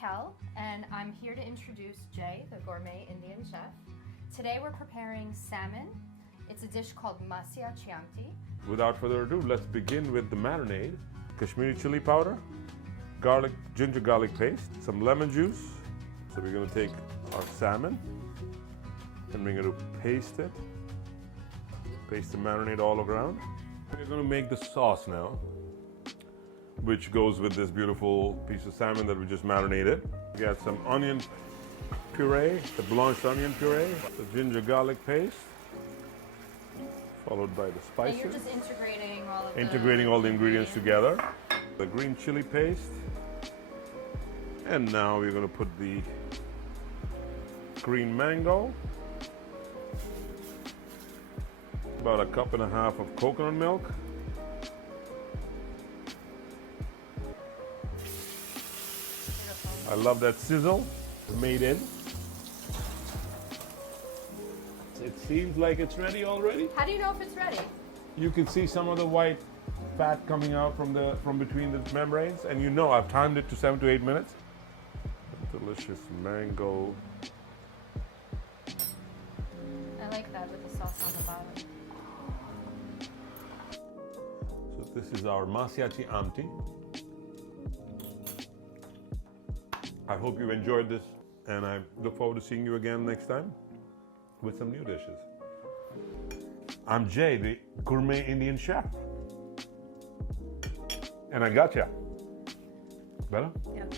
Raquel, and I'm here to introduce Jay, the gourmet Indian chef. Today we're preparing salmon. It's a dish called Masyachi Amti. Without further ado, let's begin with the marinade. Kashmiri chili powder, ginger garlic paste, some lemon juice. So we're going to take our salmon and we're going to paste it. Paste the marinade all around. We're going to make the sauce now, which goes with this beautiful piece of salmon that we just marinated. We got some onion puree, the blanched onion puree, the ginger garlic paste, followed by the spices. And you're just integrating all the ingredients together. The green chili paste. And now we're going to put the green mango. About a cup and a half of coconut milk. I love that sizzle. Made in. It seems like it's ready already. How do you know if it's ready? You can see some of the white fat coming out from between the membranes, and you know I've timed it to 7 to 8 minutes. Delicious mango. I like that with the sauce on the bottom. So this is our Masyachi Amti. I hope you enjoyed this, and I look forward to seeing you again next time with some new dishes. I'm Jay, the gourmet Indian chef. And I gotcha. Better? Yep.